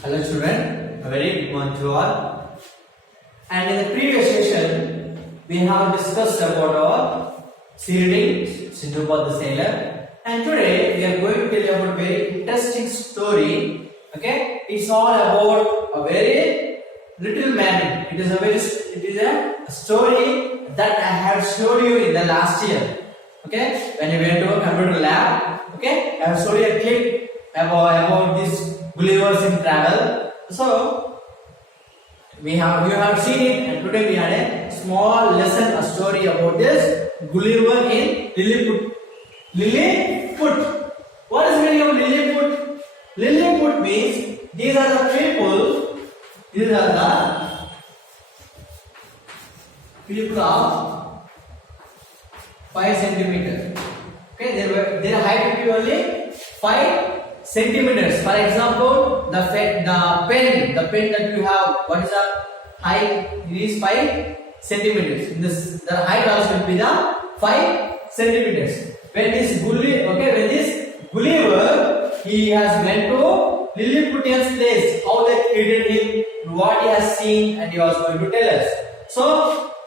Hello children, a very good morning to all. And in the previous session, we have discussed about our reading Sindhupad the Sailor. And today we are going to tell you about a very interesting story. Okay, it's all about a very little man. It is a story that I have showed you in the last year. Okay, when you went to a computer lab. Okay, I have showed you a clip about this Gullivers in travel. So you have seen it, and today we had a small lesson, a story about this Gulliver in Lilliput. Lilliput. What is the meaning of Lilliput? Lilliput means these are the people. These are the people of 5 centimeters. Okay, their height will be only 5 centimeters. For example, the pen that you have, what is the height? It is 5 centimeters. In this, the height also will be the 5 centimeters. When this Gulliver, he has went to Lilliputian's place, how they treated him, what he has seen, and he was going to tell us. So,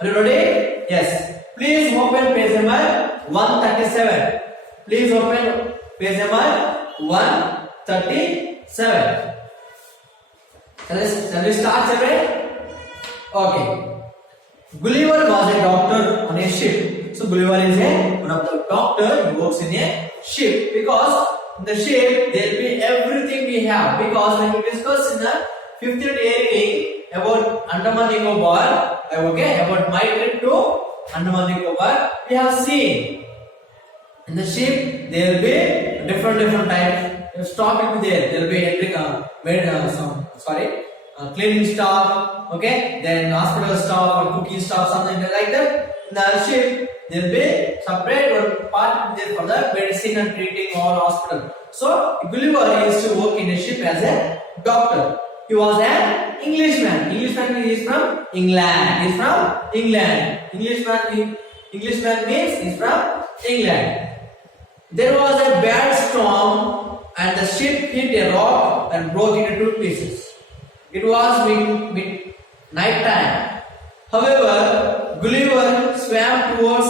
are you ready? Yes. Please open page number 137. Please open page number 137. Shall we start, children? Okay. Gulliver was a doctor on a ship. So Gulliver is one of the doctor who works in a ship, because in the ship there will be everything we have. Because when we discuss in the 5th year about Andaman Nicobar, about my trip to Andaman Nicobar, we have seen in the ship there will be different types. Stock will be there. There will be cleaning staff, then hospital staff or cooking staff, something like that. In the ship, there will be separate part there for the medicine and treating all hospital. So Gulliver used to work in a ship as a doctor. He was an Englishman. Englishman is from England. He is from England. Englishman means he is from England. There was a bad storm and the ship hit a rock and broke into 2 pieces. It was mid night time. However, Gulliver swam towards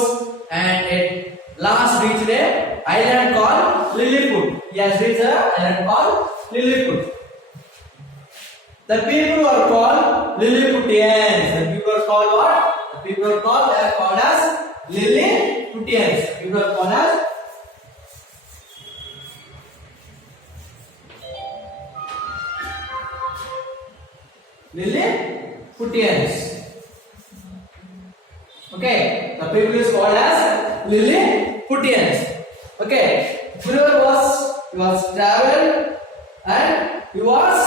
and at last reached an island called Lilliput. He has reached an island called Lilliput. The people are called Lilliputians. The people are called what? The people are called as Lilliputians. People are called as Lilliputians. Okay, the people is called as Lilliputians. Okay, Gulliver was traveled and he was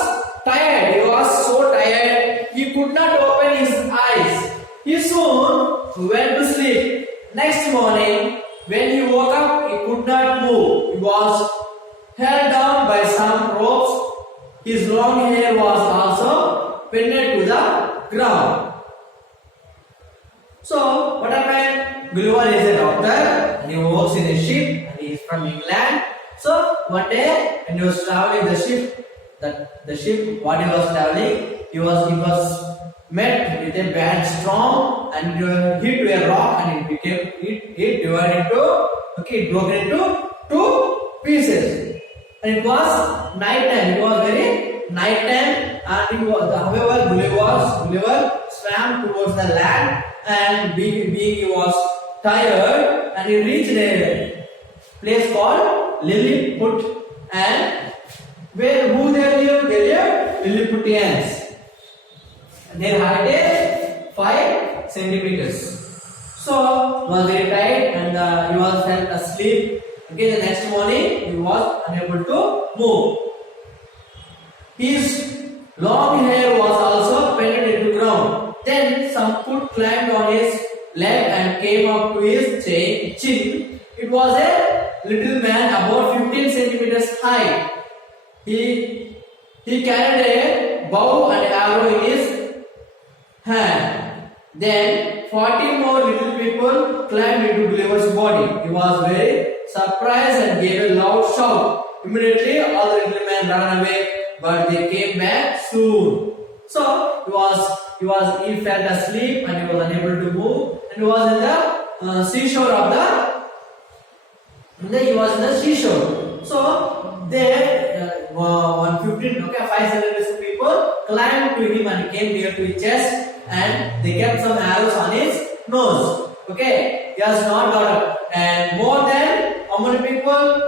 tired. He was so tired he could not open his eyes. He soon went to sleep. Next morning, when he woke up, he could not move. He was held down by some ropes. His long hair was also pinned to the ground. So, what happened? Gulliver is a doctor and he works in a ship and he is from England. So, one day when he was traveling the ship, what he was traveling, he was met with a bad storm and hit to a rock and it broke into 2 pieces. And it was night time. It was very night time, and however Gulliver swam towards the land, and being he was tired, and he reached a place called Lilliput, and who they live? They live Lilliputians. Their height is 5 centimeters. So he was very tired and he was fell asleep. Okay, the next morning he was unable to move. His long hair was also pinned into ground. Then some foot climbed on his leg and came up to his chin. It was a little man about 15 centimeters high. He carried a bow and arrow in his hand. Then 40 more little people climbed into Gulliver's body. He was very surprised and gave a loud shout. Immediately all the little men ran away but they came back soon. So he fell asleep and he was unable to move, and he was in the seashore of he was in the seashore. So there 115 5 people climbed to him and came near to his chest, and they kept some arrows on his nose. Okay, he has not got up, and more than how many people?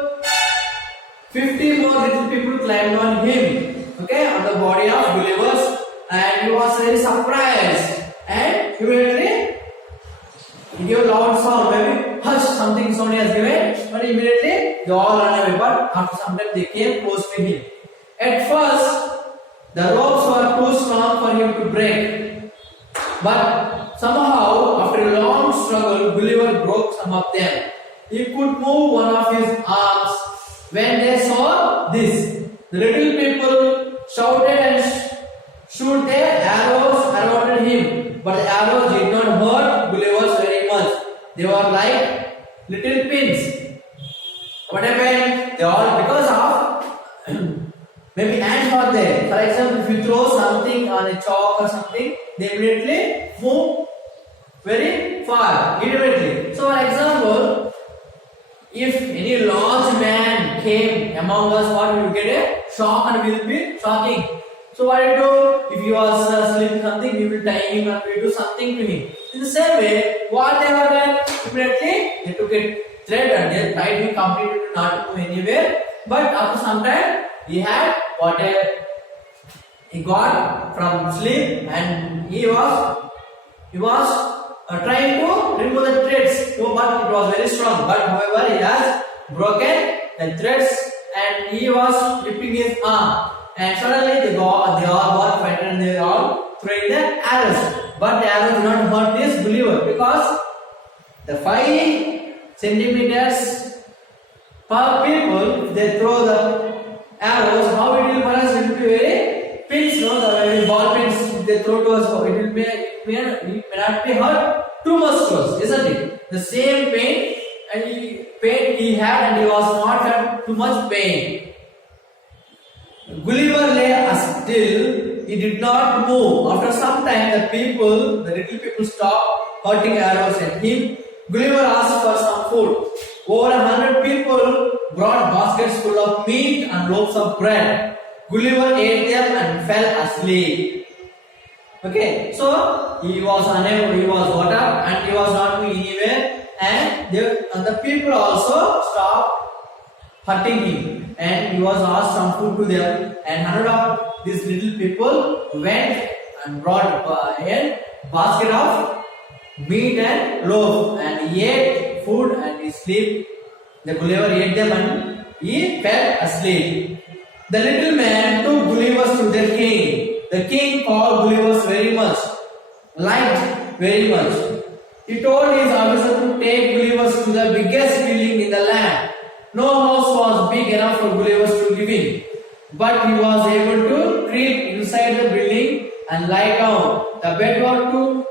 50 more little people climbed on him. Okay, on the body of believers, and he was very surprised, and immediately he gave a loud sound, maybe hush, something sound he has given, but immediately they all ran away. But after some time they came close to him. At first, the ropes were too strong for him to break, but somehow, after a long struggle, Gulliver broke some of them. He could move one of his arms. When they saw this, the little people shouted and shoot their arrows around him, but the arrows did not hurt Gulliver very much. They were like little pins. What happened? They all, because of maybe ants were there. For example, if you throw something on a chalk or something, they immediately move very far, immediately. So, for example, if any large man came among us, what we will get a shock and we will be shocking. So what do you do? If he was sleeping something, we will tie him and we will do something to him. In the same way, what they were done? Immediately they took a thread and they tried to completely not to move anywhere. But after some time, he had what he got from sleep, and he was trying to remove the threads. So, but it was very strong. But however, he has broken the threads, and he was lifting his arm. And suddenly they all got frightened and they all throwing the arrows. But the arrows did not hurt this Gulliver, because the 5 centimeters per people, they throw the arrows. How it will for us? It will be very pins, no? The very ball pins they throw to us. So it may not be hurt too much to us, isn't it? The same pain he had, and he was not felt too much pain. Gulliver lay still, he did not move. After some time, the little people stopped hurting arrows at him. Gulliver asked for some food. Over 100 people brought baskets full of meat and loaves of bread. Gulliver ate them and fell asleep. Okay, so he was unable, he was got up and he was not going anywhere, and the people also stopped hurting him, and he was asked some food to them, and 100 of these little people went and brought a basket of meat and loaf, and he ate food and he slept. The Gulliver ate them and he fell asleep. The little man took Gulliver to the king. The king called Gulliver very much, liked very much. He told his officer to take Gulliver to the biggest building in the land. No house was big enough for Gulliver to live in, but he was able to creep inside the building and lie down. The bed was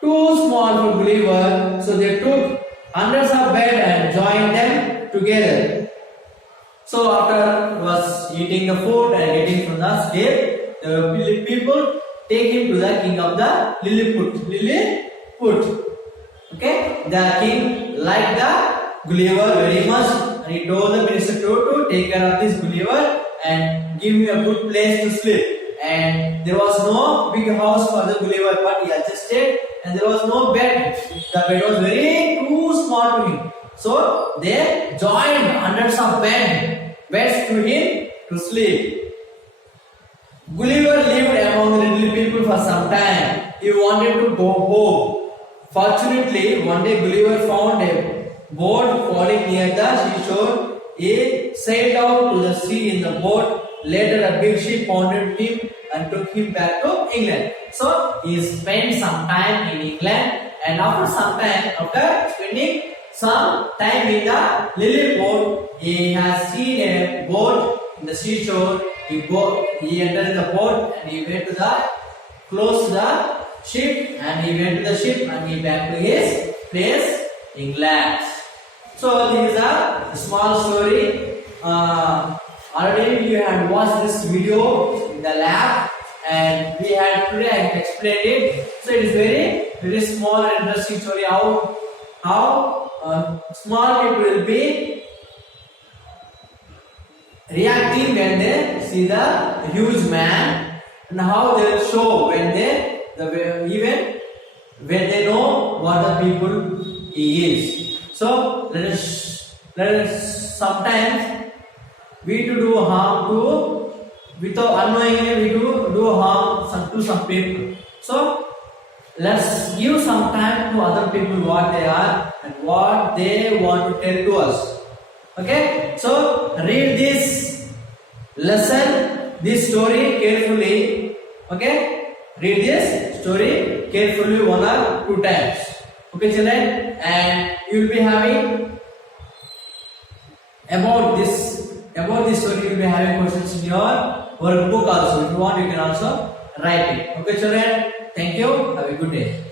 too small for Gulliver, so they took hundreds of beds and joined them together. So after he was eating the food and eating from the sleep, the people take him to the king of the Lilliput. Okay, the king liked the Gulliver very much. And he told the minister to take care of this Gulliver and give him a good place to sleep. And there was no big house for the Gulliver, but he adjusted, and there was no bed. The bed was very too small to him. So they joined hundreds of beds to him to sleep. Gulliver lived among the little people for some time. He wanted to go home. Fortunately, one day Gulliver found a boat falling near the seashore. He sailed out to the sea in the boat. Later, a big ship found him and took him back to England. So, he spent some time in England, and after some time, after spending some time in the Lilliput, he has seen a boat in the seashore. He entered the boat and he went to close to the ship, and he went to the ship and he back to his place, England. So this is a small story already you have watched this video in the lab, and we had today I have explained it. So it is very small and interesting story how small people will be reacting when they see the huge man, and how they will show when even when they know what the people he is. So let us sometimes we to do harm to, without unknowingly we do harm to some people. So let's give some time to other people what they are and what they want to tell to us. Okay, so read this lesson, this story carefully. Okay, read this story carefully 1 or 2 times. Okay, children, and you will be having about this story. You will be having questions in your workbook also. If you want, you can also write it. Okay, children, thank you. Have a good day.